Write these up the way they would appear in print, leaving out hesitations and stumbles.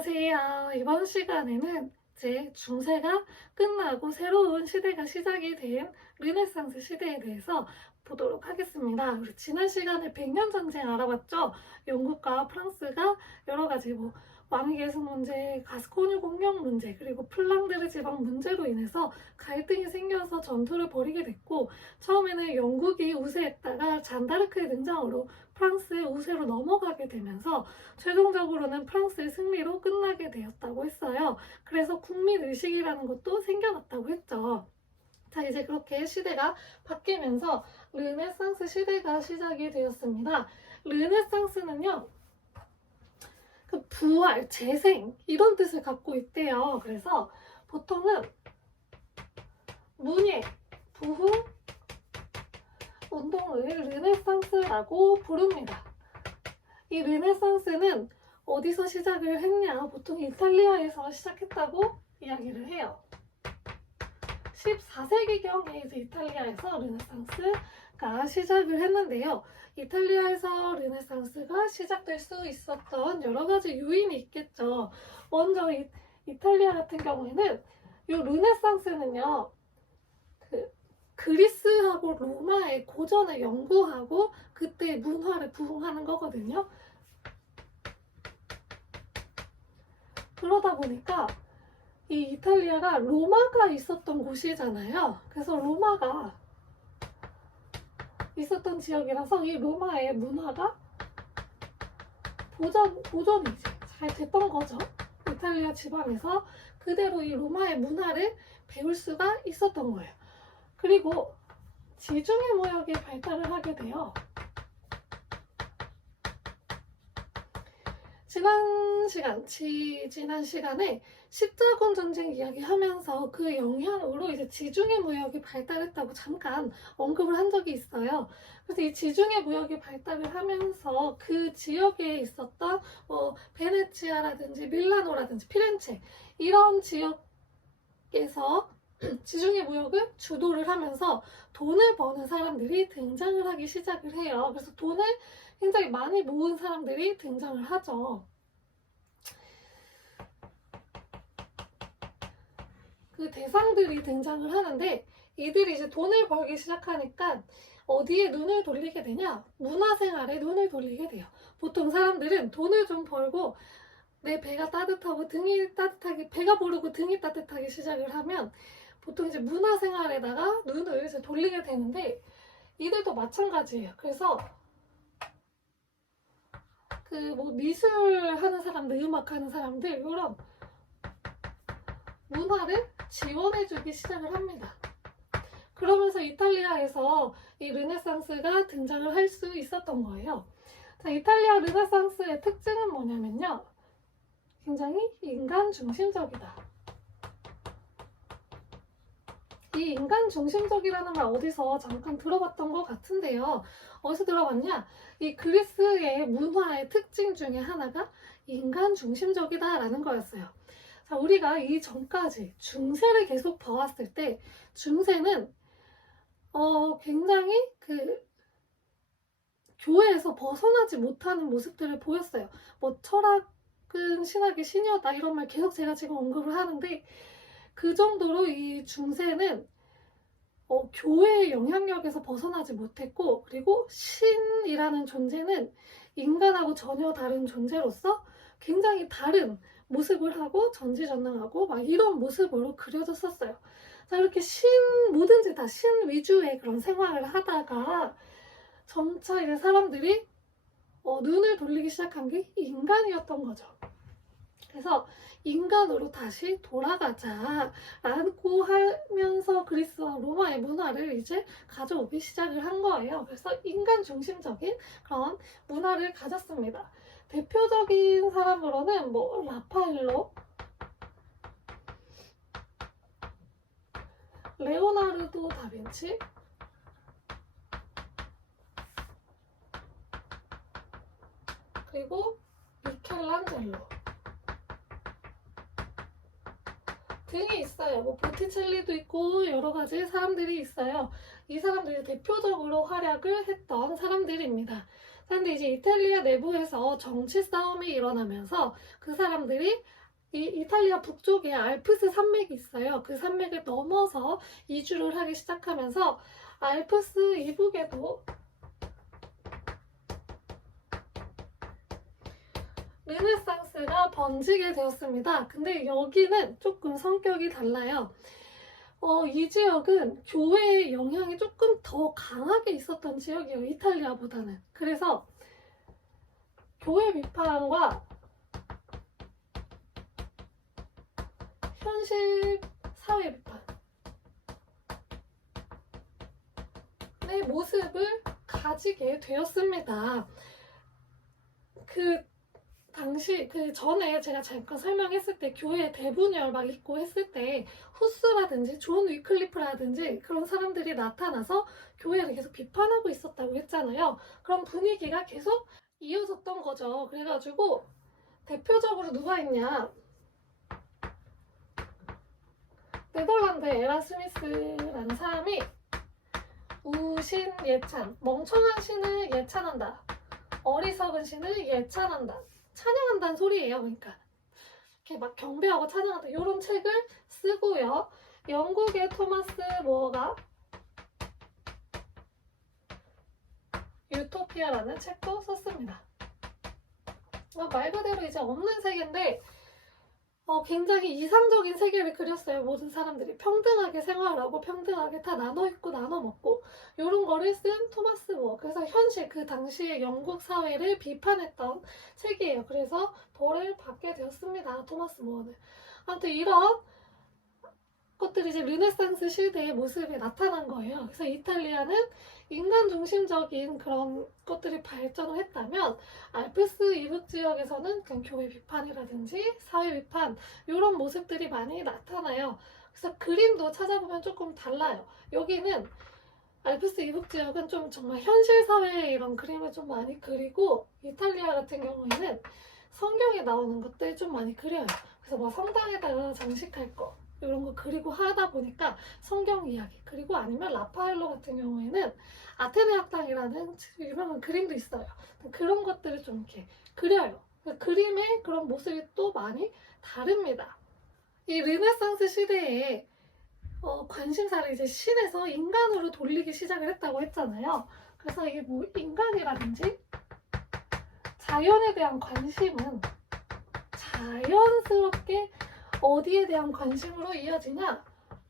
안녕하세요. 이번 시간에는 이제 중세가 끝나고 새로운 시대가 시작이 된 르네상스 시대에 대해서 보도록 하겠습니다. 우리 지난 시간에 백년 전쟁 알아봤죠? 영국과 프랑스가 여러 가지 왕위 계승 문제, 가스코뉴 공영 문제, 그리고 플랑드르 지방 문제로 인해서 갈등이 생겨서 전투를 벌이게 됐고, 처음에는 영국이 우세했다가 잔다르크의 등장으로 프랑스의 우세로 넘어가게 되면서 최종적으로는 프랑스의 승리로 끝나게 되었다고 했어요. 그래서 국민의식이라는 것도 생겨났다고 했죠. 자, 이제 그렇게 시대가 바뀌면서 르네상스 시대가 시작이 되었습니다. 르네상스는요, 그 부활, 재생 이런 뜻을 갖고 있대요. 그래서 보통은 문예, 부흥 운동을 르네상스라고 부릅니다. 이 르네상스는 어디서 시작을 했냐? 보통 이탈리아에서 시작했다고 이야기를 해요. 14세기경에 이제 이탈리아에서 르네상스가 시작을 했는데요. 이탈리아에서 르네상스가 시작될 수 있었던 여러 가지 요인이 있겠죠. 먼저 이탈리아 같은 경우에는 이 르네상스는요, 그리스하고 로마의 고전을 연구하고 그때 문화를 부흥하는 거거든요. 그러다 보니까 이 이탈리아가 로마가 있었던 곳이잖아요. 그래서 로마가 있었던 지역이라서 이 로마의 문화가 보존이 이제 잘 됐던 거죠. 이탈리아 지방에서 그대로 이 로마의 문화를 배울 수가 있었던 거예요. 그리고 지중해 무역이 발달을 하게 돼요. 지난 시간에 십자군 전쟁 이야기하면서 그 영향으로 이제 지중해 무역이 발달했다고 잠깐 언급을 한 적이 있어요. 그래서 이 지중해 무역이 발달을 하면서 그 지역에 있었던 베네치아라든지 밀라노라든지 피렌체 이런 지역에서 지중해 무역을 주도를 하면서 돈을 버는 사람들이 등장을 하기 시작을 해요. 그래서 돈을 굉장히 많이 모은 사람들이 등장을 하죠. 그 대상들이 등장을 하는데 이들이 이제 돈을 벌기 시작하니까 어디에 눈을 돌리게 되냐? 문화생활에 눈을 돌리게 돼요. 보통 사람들은 돈을 좀 벌고 내 배가 따뜻하고 등이 따뜻하게, 배가 부르고 등이 따뜻하게 시작을 하면 보통 이제 문화생활에다가 눈을 이제 돌리게 되는데 이들도 마찬가지예요. 그래서 미술 하는 사람들, 음악 하는 사람들 이런 문화를 지원해주기 시작을 합니다. 그러면서 이탈리아에서 이 르네상스가 등장을 할 수 있었던 거예요. 자, 이탈리아 르네상스의 특징은 뭐냐면요, 굉장히 인간 중심적이다. 이 인간 중심적이라는 말 어디서 잠깐 들어봤던 것 같은데요. 어디서 들어봤냐? 이 그리스의 문화의 특징 중에 하나가 인간 중심적이다라는 거였어요. 자, 우리가 이 전까지 중세를 계속 봐왔을 때 중세는 굉장히 교회에서 벗어나지 못하는 모습들을 보였어요. 철학은 신학의 신이었다 이런 말 계속 제가 지금 언급을 하는데 그 정도로 이 중세는 교회의 영향력에서 벗어나지 못했고, 그리고 신이라는 존재는 인간하고 전혀 다른 존재로서 굉장히 다른 모습을 하고 전지전능하고 막 이런 모습으로 그려졌었어요. 자, 이렇게 뭐든지 다 신 위주의 그런 생활을 하다가 점차 이제 사람들이 눈을 돌리기 시작한 게 인간이었던 거죠. 그래서 인간으로 다시 돌아가자라고 하면서 그리스와 로마의 문화를 이제 가져오기 시작을 한 거예요. 그래서 인간 중심적인 그런 문화를 가졌습니다. 대표적인 사람으로는 라파엘로, 레오나르도 다빈치, 그리고 미켈란젤로 등이 있어요. 보티첼리도 있고 여러 가지 사람들이 있어요. 이 사람들이 대표적으로 활약을 했던 사람들입니다. 근데 이제 이탈리아 내부에서 정치 싸움이 일어나면서 그 사람들이 이탈리아 북쪽에 알프스 산맥이 있어요. 그 산맥을 넘어서 이주를 하기 시작하면서 알프스 이북에도 르네상스가 번지게 되었습니다. 근데 여기는 조금 성격이 달라요. 이 지역은 교회의 영향이 조금 더 강하게 있었던 지역이에요. 이탈리아보다는. 그래서 교회 비판과 현실 사회 비판의 모습을 가지게 되었습니다. 그 당시 그 전에 제가 잠깐 설명했을 때 교회 대분열 막 있고 했을 때 후스라든지 존 위클리프라든지 그런 사람들이 나타나서 교회를 계속 비판하고 있었다고 했잖아요. 그런 분위기가 계속 이어졌던 거죠. 그래가지고 대표적으로 누가 있냐, 네덜란드 에라스미스라는 사람이 우신 예찬, 멍청한 신을 예찬한다, 어리석은 신을 예찬한다, 찬양한다는 소리예요. 그러니까 이렇게 막 경배하고 찬양한다, 이런 책을 쓰고요. 영국의 토마스 모어가 유토피아라는 책도 썼습니다. 말 그대로 이제 없는 세계인데 굉장히 이상적인 세계를 그렸어요. 모든 사람들이 평등하게 생활하고 평등하게 다 나눠 입고 나눠 먹고 이런 거를 쓴 토마스 모어. 그래서 현실 그 당시의 영국 사회를 비판했던 책이에요. 그래서 벌을 받게 되었습니다. 토마스 모어는. 아무튼 이런 것들이 이제 르네상스 시대의 모습에 나타난 거예요. 그래서 이탈리아는 인간 중심적인 그런 것들이 발전을 했다면 알프스 이북 지역에서는 그냥 교회 비판이라든지 사회 비판 이런 모습들이 많이 나타나요. 그래서 그림도 찾아보면 조금 달라요. 여기는 알프스 이북 지역은 좀 정말 현실 사회의 이런 그림을 좀 많이 그리고 이탈리아 같은 경우에는 성경에 나오는 것들 좀 많이 그려요. 그래서 뭐 성당에다가 장식할 거 이런 거 그리고 하다 보니까 성경 이야기, 그리고 아니면 라파엘로 같은 경우에는 아테네 학당이라는 유명한 그림도 있어요. 그런 것들을 좀 이렇게 그려요. 그림의 그런 모습이 또 많이 다릅니다. 이 르네상스 시대에 관심사를 이제 신에서 인간으로 돌리기 시작을 했다고 했잖아요. 그래서 이게 뭐 인간이라든지 자연에 대한 관심은 자연스럽게 어디에 대한 관심으로 이어지냐?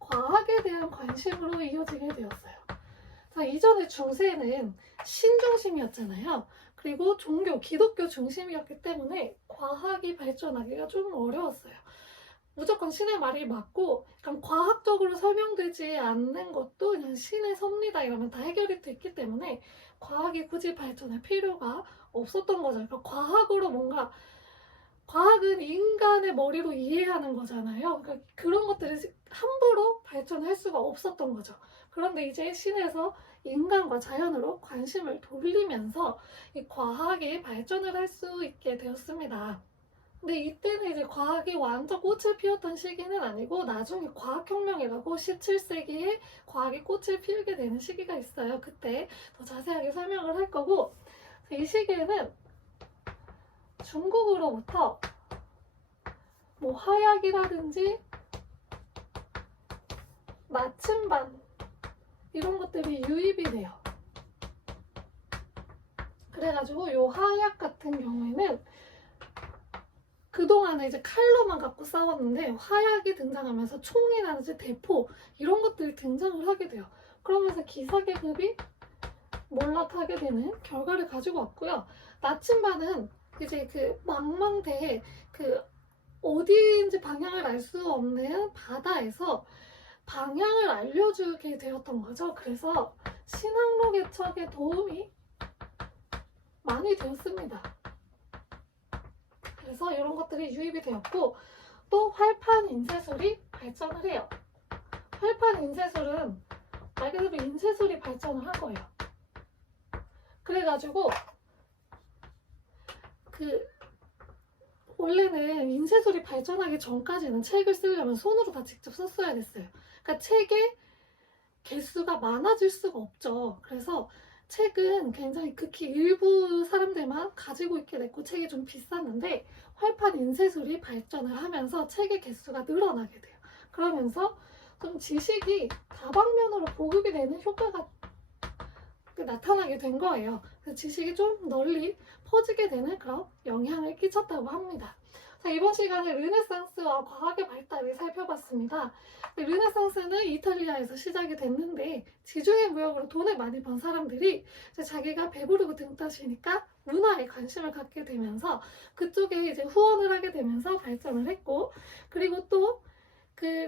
과학에 대한 관심으로 이어지게 되었어요. 자, 이전의 중세는 신 중심이었잖아요. 그리고 종교, 기독교 중심이었기 때문에 과학이 발전하기가 좀 어려웠어요. 무조건 신의 말이 맞고 그냥 과학적으로 설명되지 않는 것도 그냥 신의 섭리다 이러면 다 해결이 됐기 때문에 과학이 굳이 발전할 필요가 없었던 거죠. 그러니까 과학으로 뭔가, 과학은 인간의 머리로 이해하는 거잖아요. 그러니까 그런 것들이 함부로 발전할 수가 없었던 거죠. 그런데 이제 신에서 인간과 자연으로 관심을 돌리면서 이 과학이 발전을 할 수 있게 되었습니다. 근데 이때는 이제 과학이 완전 꽃을 피웠던 시기는 아니고 나중에 과학혁명이라고 17세기에 과학이 꽃을 피우게 되는 시기가 있어요. 그때 더 자세하게 설명을 할 거고, 이 시기에는 중국으로부터 뭐 화약이라든지 나침반 이런 것들이 유입이 돼요. 그래가지고 요 화약 같은 경우에는 그동안에 이제 칼로만 갖고 싸웠는데 화약이 등장하면서 총이라든지 대포 이런 것들이 등장을 하게 돼요. 그러면서 기사계급이 몰락하게 되는 결과를 가지고 왔고요. 나침반은 이제 그 망망대해 그 어디인지 방향을 알 수 없는 바다에서 방향을 알려주게 되었던 거죠. 그래서 신항로 개척에 도움이 많이 되었습니다. 그래서 이런 것들이 유입이 되었고, 또 활판 인쇄술이 발전을 해요. 활판 인쇄술은 말 그대로 인쇄술이 발전을 한 거예요. 그래가지고 원래는 인쇄술이 발전하기 전까지는 책을 쓰려면 손으로 다 직접 썼어야 됐어요. 그러니까 책의 개수가 많아질 수가 없죠. 그래서 책은 굉장히 극히 일부 사람들만 가지고 있게 됐고 책이 좀 비쌌는데 활판 인쇄술이 발전을 하면서 책의 개수가 늘어나게 돼요. 그러면서 좀 지식이 다방면으로 보급이 되는 효과가 나타나게 된 거예요. 그래서 지식이 좀 널리 퍼지게 되는 그런 영향을 끼쳤다고 합니다. 자, 이번 시간에 르네상스와 과학의 발달을 살펴봤습니다. 르네상스는 이탈리아에서 시작이 됐는데 지중해 무역으로 돈을 많이 번 사람들이 이제 자기가 배부르고 등 따시니까 문화에 관심을 갖게 되면서 그쪽에 이제 후원을 하게 되면서 발전을 했고, 그리고 또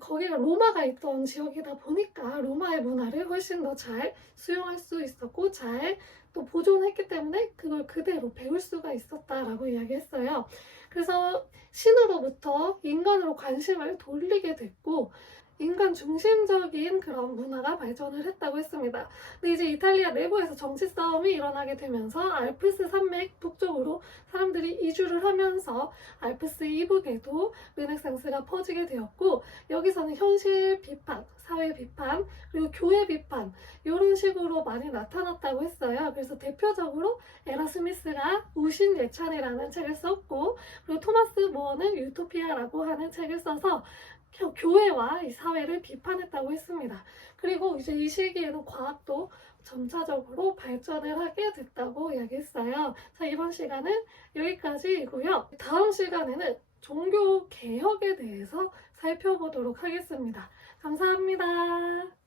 거기가 로마가 있던 지역이다 보니까 로마의 문화를 훨씬 더 잘 수용할 수 있었고 잘 또 보존했기 때문에 그걸 그대로 배울 수가 있었다라고 이야기했어요. 그래서 신으로부터 인간으로 관심을 돌리게 됐고 인간 중심적인 그런 문화가 발전을 했다고 했습니다. 근데 이제 이탈리아 내부에서 정치 싸움이 일어나게 되면서 알프스 산맥 북쪽으로 사람들이 이주를 하면서 알프스 이북에도 르네상스가 퍼지게 되었고, 여기서는 현실 비판, 사회 비판, 그리고 교회 비판 이런 식으로 많이 나타났다고 했어요. 그래서 대표적으로 에라스미스가 우신예찬이라는 책을 썼고, 그리고 토마스 모어는 유토피아라고 하는 책을 써서 교회와 이 사회를 비판했다고 했습니다. 그리고 이제 이 시기에는 과학도 점차적으로 발전을 하게 됐다고 이야기했어요. 자, 이번 시간은 여기까지이고요. 다음 시간에는 종교 개혁에 대해서 살펴보도록 하겠습니다. 감사합니다.